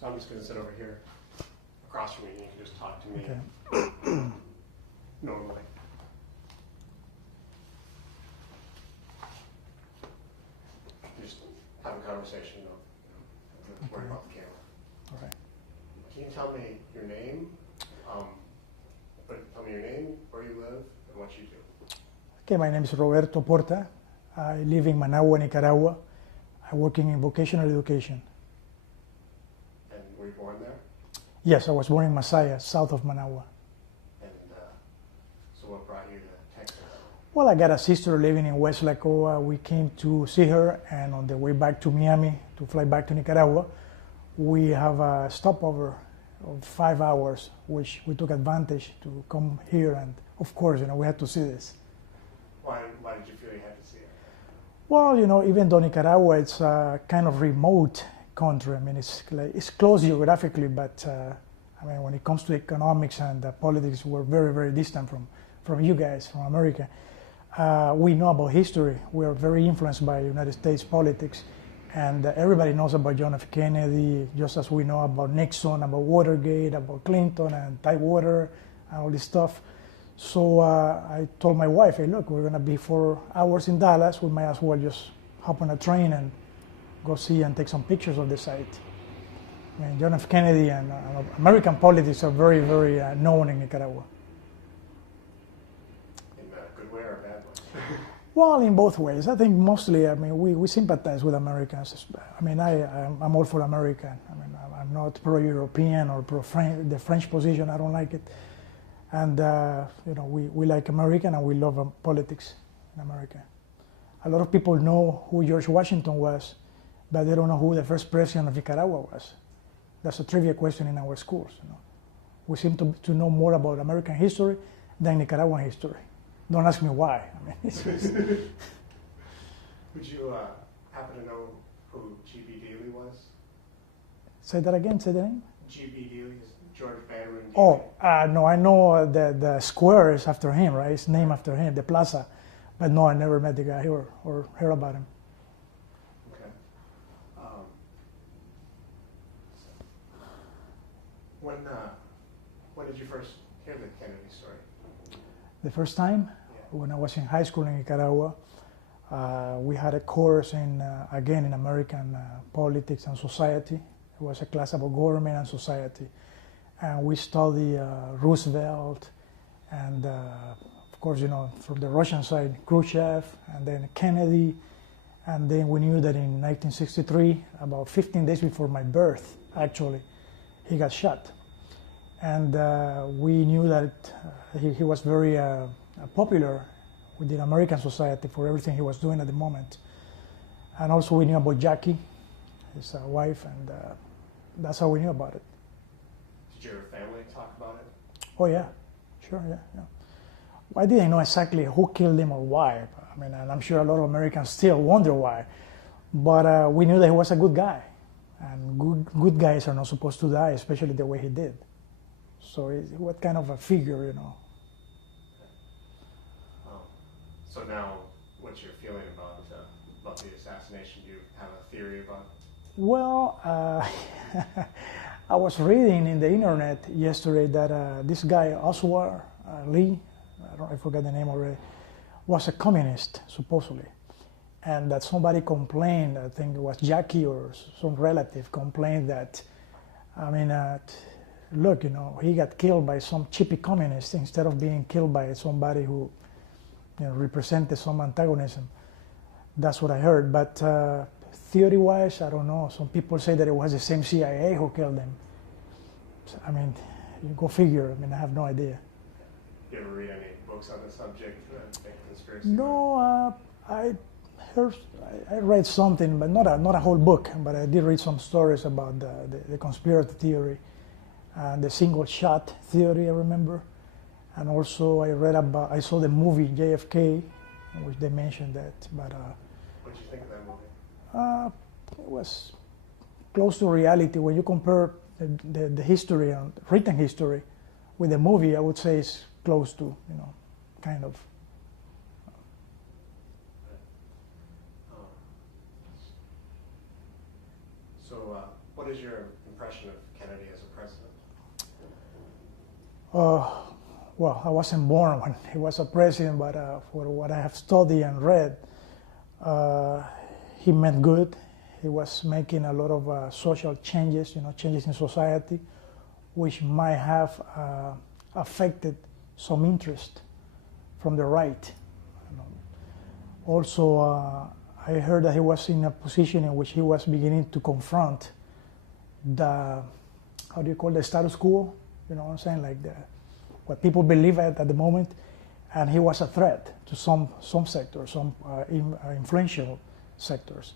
So I'm just going to sit over here across from you, and you can just talk to me normally. Just have a conversation. Don't worry about the camera. All right. Can you tell me your name? Tell me your name, where you live, and what you do. Okay, my name is Roberto Porta. I live in Managua, Nicaragua. I'm working in vocational education. And were you born there? Yes, I was born in Masaya, south of Managua. And so what brought you to Texas? Well, I got a sister living in West Lacoa. We came to see her, and on the way back to Miami to fly back to Nicaragua, we have a stopover of 5 hours, which we took advantage to come here, and of course, we had to see this. Why did you feel you had to see it? Well, even though Nicaragua it's a kind of remote country, I mean, it's close geographically, but when it comes to economics and politics, we're very, very distant from you guys, from America. We know about history. We are very influenced by United States politics, and everybody knows about John F. Kennedy, just as we know about Nixon, about Watergate, about Clinton and Tidewater, and all this stuff. So I told my wife, hey, look, we're going to be 4 hours in Dallas. We might as well just hop on a train and go see and take some pictures of the site. I mean, John F. Kennedy and American politics are very, very known in Nicaragua. In a good way or a bad way? Well, in both ways. I think mostly, we sympathize with Americans. I'm all for America. I'm not pro-European or pro-French, the French position, I don't like it. And, we like America and we love politics in America. A lot of people know who George Washington was, but they don't know who the first president of Nicaragua was. That's a trivia question in our schools. We seem to know more about American history than Nicaraguan history. Don't ask me why. Would you happen to know who G.B. Dealey was? Say that again, say the name? G.B. Dealey is George Vanderbilt. No, I know the square is after him, right? It's named after him, the plaza. But no, I never met the guy or heard about him. Okay. When did you first hear the Kennedy story? The first time? When I was in high school in Nicaragua, we had a course in American politics and society. It was a class about government and society. And we studied Roosevelt and, of course, from the Russian side, Khrushchev, and then Kennedy. And then we knew that in 1963, about 15 days before my birth, actually, he got shot. And we knew that he was very popular within American society for everything he was doing at the moment. And also we knew about Jackie, his wife, and that's how we knew about it. Did your family talk about it? Oh yeah, sure, yeah. Well, I didn't know exactly who killed him or why. And I'm sure a lot of Americans still wonder why. But we knew that he was a good guy. And good guys are not supposed to die, especially the way he did. So what kind of a figure, So now, what's your feeling about the assassination? Do you have a theory about it? Well, I was reading in the internet yesterday that this guy, Oswald Lee, I forgot the name already, was a communist, supposedly. And that somebody complained, I think it was Jackie or some relative complained that, look, he got killed by some chippy communist instead of being killed by somebody who represented some antagonism. That's what I heard. But theory-wise, I don't know. Some people say that it was the same CIA who killed him. You go figure. I have no idea. You ever read any books on the subject? Conspiracy? No, I read something, but not a whole book. But I did read some stories about the conspiracy theory, the single shot theory. I remember. And also I saw the movie JFK, in which they mentioned that. But what did you think of that movie? It was close to reality. When you compare the history, written history, with the movie, I would say it's close to, kind of. So what is your impression of Kennedy as a president? Well, I wasn't born when he was a president, but for what I have studied and read, he meant good. He was making a lot of social changes, changes in society, which might have affected some interest from the right. Also, I heard that he was in a position in which he was beginning to confront the, how do you call it, the status quo? You know what I'm saying? Like what people believe at the moment. And he was a threat to some sectors, some influential sectors.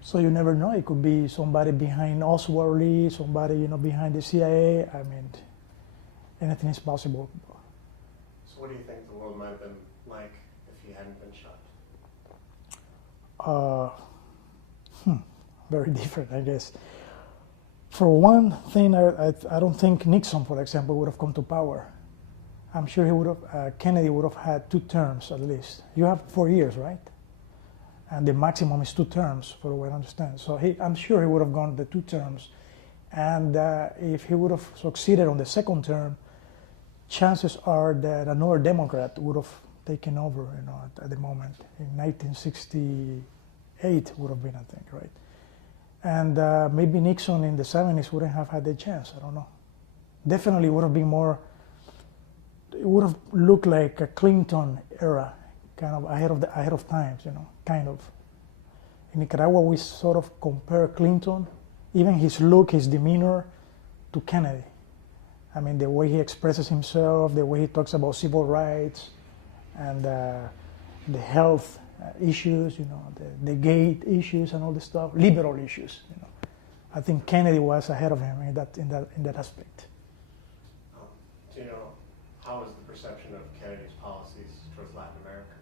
So you never know. It could be somebody behind Oswald Lee, somebody behind the CIA. I mean, anything is possible. So what do you think the world might have been like if he hadn't been shot? Very different, I guess. For one thing, I don't think Nixon, for example, would have come to power. I'm sure he would have. Kennedy would have had 2 terms at least. You have 4 years, right? And the maximum is 2 terms, for what I understand. So I'm sure he would have gone the 2 terms. And if he would have succeeded on the 2nd term, chances are that another Democrat would have taken over, at the moment. In 1968 would have been, I think, right? And maybe Nixon in the 70s wouldn't have had the chance. I don't know. Definitely would have been more. It would have looked like a Clinton era, kind of ahead of times, kind of. In Nicaragua, we sort of compare Clinton, even his look, his demeanor, to Kennedy. I mean, the way he expresses himself, the way he talks about civil rights, and the health issues, the gay issues and all this stuff, liberal issues. I think Kennedy was ahead of him in that aspect. Do you know, how is the perception of Kennedy's policies towards Latin America?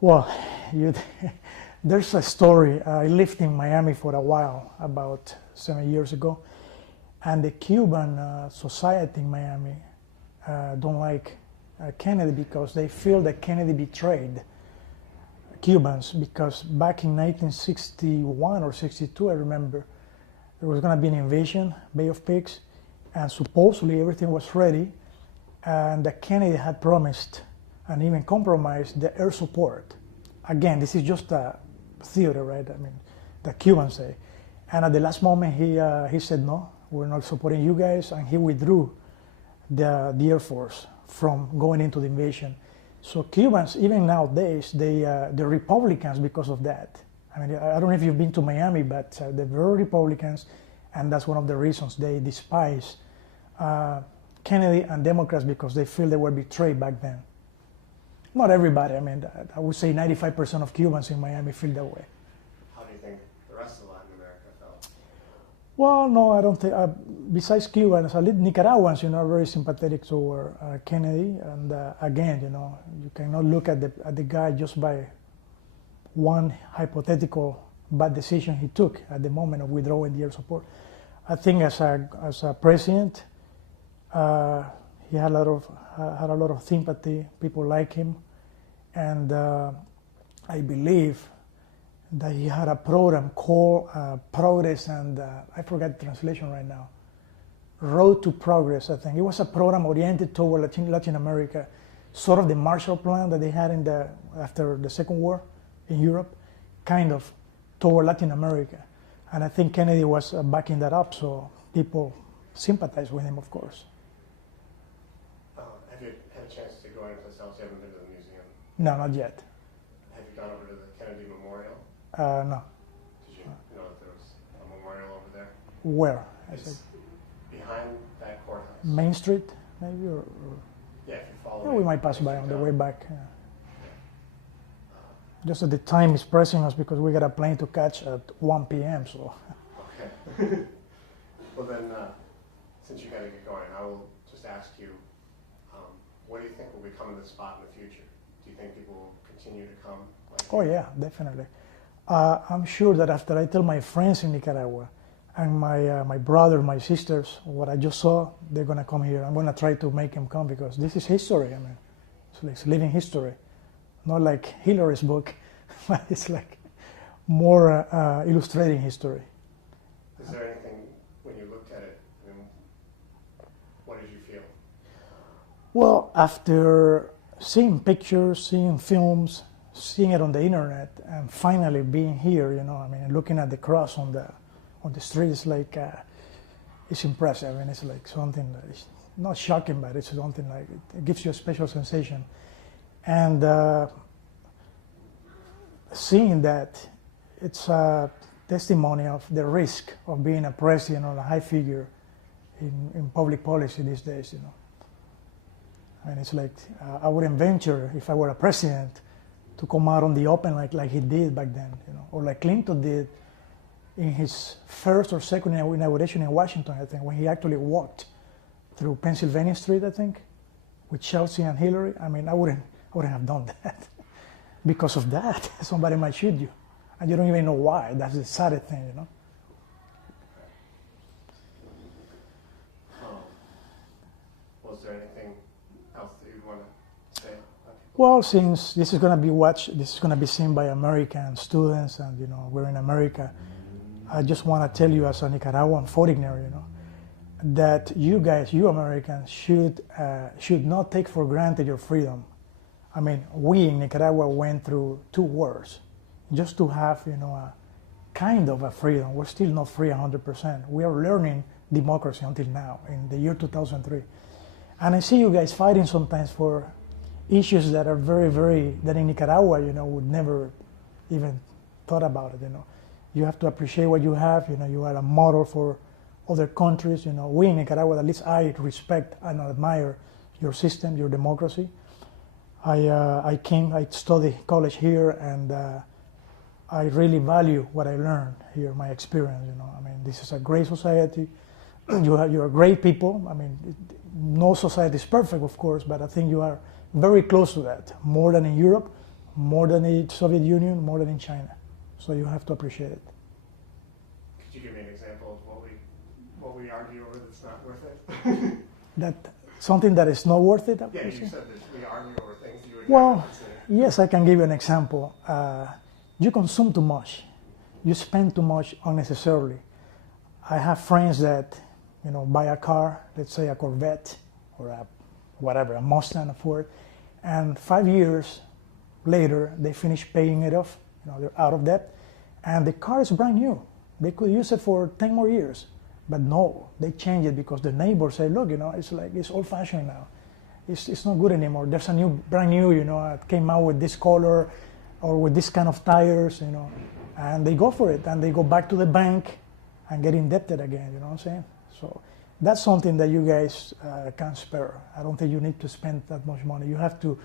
Well, there's a story. I lived in Miami for a while, about 7 years ago, and the Cuban society in Miami don't like Kennedy because they feel that Kennedy betrayed Cubans, because back in 1961 or 62, I remember, there was going to be an invasion, Bay of Pigs, and supposedly everything was ready, and that Kennedy had promised and even compromised the air support. Again, this is just a theory, right? I mean, the Cubans say. And at the last moment, he said, no, we're not supporting you guys, and he withdrew the Air Force from going into the invasion. So Cubans, even nowadays, they're Republicans because of that. I mean, I don't know if you've been to Miami, but they're very Republicans, and that's one of the reasons they despise Kennedy and Democrats, because they feel they were betrayed back then. Not everybody. I mean, I would say 95% of Cubans in Miami feel that way. How do you think the rest of Latin America felt? Well, no, I don't think. Besides Cubans, Nicaraguans, are very sympathetic toward Kennedy. And again, you cannot look at the guy just by one hypothetical bad decision he took at the moment of withdrawing the air support. I think as a president, he had a lot of sympathy. People like him, and I believe that he had a program called Progress, and I forgot the translation right now. Road to Progress, I think. It was a program oriented toward Latin America, sort of the Marshall Plan that they had after the Second War in Europe, kind of toward Latin America. And I think Kennedy was backing that up, so people sympathized with him, of course. Have you had a chance to go into this house? You haven't been to the museum? No, not yet. Have you gone over to the Kennedy Memorial? No. Did you know that there was a memorial over there? Where? It's behind that courthouse. Main Street, maybe? Or yeah, if you follow we might pass by on the way back. Yeah. Just at the time is pressing us because we got a plane to catch at 1 p.m. So. Okay. Well then, since you got to get going, I will just ask you, what do you think will become of this spot in the future? Do you think people will continue to come? Oh yeah, definitely. I'm sure that after I tell my friends in Nicaragua and my brother, my sisters, what I just saw, they're gonna come here. I'm gonna try to make them come because this is history. I mean, it's living history. Not like Hillary's book, but it's like more illustrating history. Is there anything, when you looked at it, I mean, what did you feel? Well, after seeing pictures, seeing films, seeing it on the internet, and finally being here, you know, I mean, looking at the cross on the street is like, it's impressive, and it's like something that is not shocking, but it's something like, it gives you a special sensation. And seeing that, it's a testimony of the risk of being a president or a high figure in public policy these days, you know. I mean, it's like, I wouldn't venture, if I were a president, to come out on the open like he did back then, you know, or like Clinton did in his first or second inauguration in Washington, I think, when he actually walked through Pennsylvania Street, I think, with Chelsea and Hillary. I mean, I wouldn't have done that. Because of that, somebody might shoot you, and you don't even know why. That's the saddest thing, you know. Was there anything else that you'd want to say? Well, since this is going to be watched, this is going to be seen by American students, and you know, we're in America, I just want to tell you as a Nicaraguan foreigner, you know, that you guys, you Americans, should not take for granted your freedom. I mean, we in Nicaragua went through 2 wars just to have, you know, a kind of a freedom. We're still not free 100%. We are learning democracy until now, in the year 2003. And I see you guys fighting sometimes for issues that are that in Nicaragua, you know, would never even thought about it, you know. You have to appreciate what you have, you know, you are a model for other countries, you know. We in Nicaragua, at least I respect and admire your system, your democracy. I studied college here, and I really value what I learned here, my experience, you know. I mean, this is a great society. You're great people. I mean, no society is perfect, of course, but I think you are very close to that, more than in Europe, more than in the Soviet Union, more than in China. So you have to appreciate it. Could you give me an example of what we argue over that's not worth it? That something that is not worth it? Yeah, you said that we argue over things you would Well, never consider. yes, I can give you an example. You consume too much. You spend too much unnecessarily. I have friends that, you know, buy a car, let's say a Corvette or a Mustang, a Ford, and 5 years later they finish paying it off. You know, they're out of debt, and the car is brand new. They could use it for 10 more years, but no, they change it because the neighbors say, look, you know, it's like, it's old-fashioned now. It's not good anymore. There's a brand new, you know, it came out with this color or with this kind of tires, you know, and they go for it, and they go back to the bank and get indebted again, you know what I'm saying? So that's something that you guys can spare. I don't think you need to spend that much money. You have to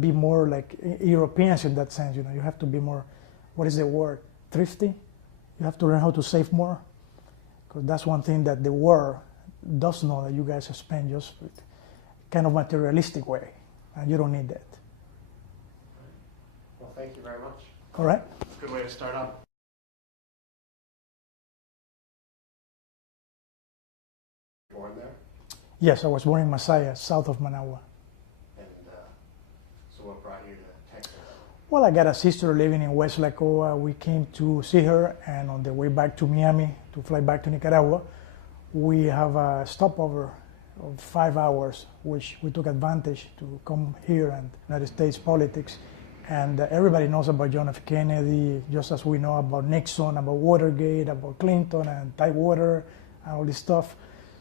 be more like Europeans in that sense, you know. You have to be more, what is the word, thrifty? You have to learn how to save more, because that's one thing that the world does know, that you guys spend just with kind of materialistic way, and you don't need that. Well, thank you very much. All right. It's a good way to start out. Born there? Yes, I was born in Masaya, south of Managua. And so what brought you to Texas? Well, I got a sister living in West Lacoa. We came to see her, and on the way back to Miami to fly back to Nicaragua, we have a stopover of 5 hours, which we took advantage to come here and United States politics. And everybody knows about John F. Kennedy, just as we know about Nixon, about Watergate, about Clinton and Tidewater, and all this stuff.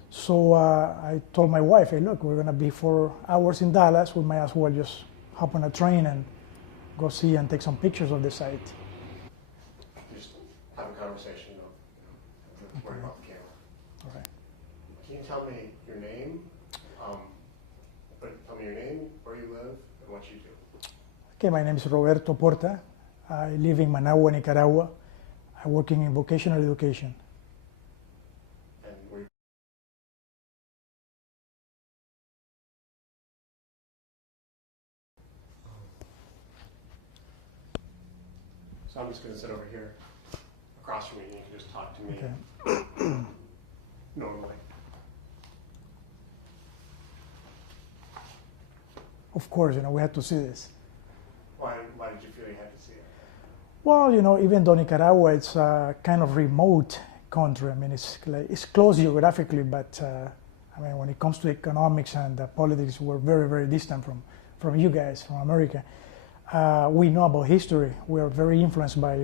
So I told my wife, hey, look, we're going to be 4 hours in Dallas. We might as well just hop on a train and go see and take some pictures of the site. Just have a conversation, don't worry about the camera. All right. Can you tell me your name? Tell me your name, where you live, and what you do. Okay, my name is Roberto Porta. I live in Managua, Nicaragua. I'm working in vocational education. And where So I'm just going to sit over here across from you, and you can just talk to me Okay. normally. Of course, you know, we had to see this. Why did you feel you had to see it? Well, you know, even though Nicaragua it's a kind of remote country. I mean, it's close geographically, but I mean, when it comes to economics and politics, we're very, very distant from you guys, from America. We know about history. We are very influenced by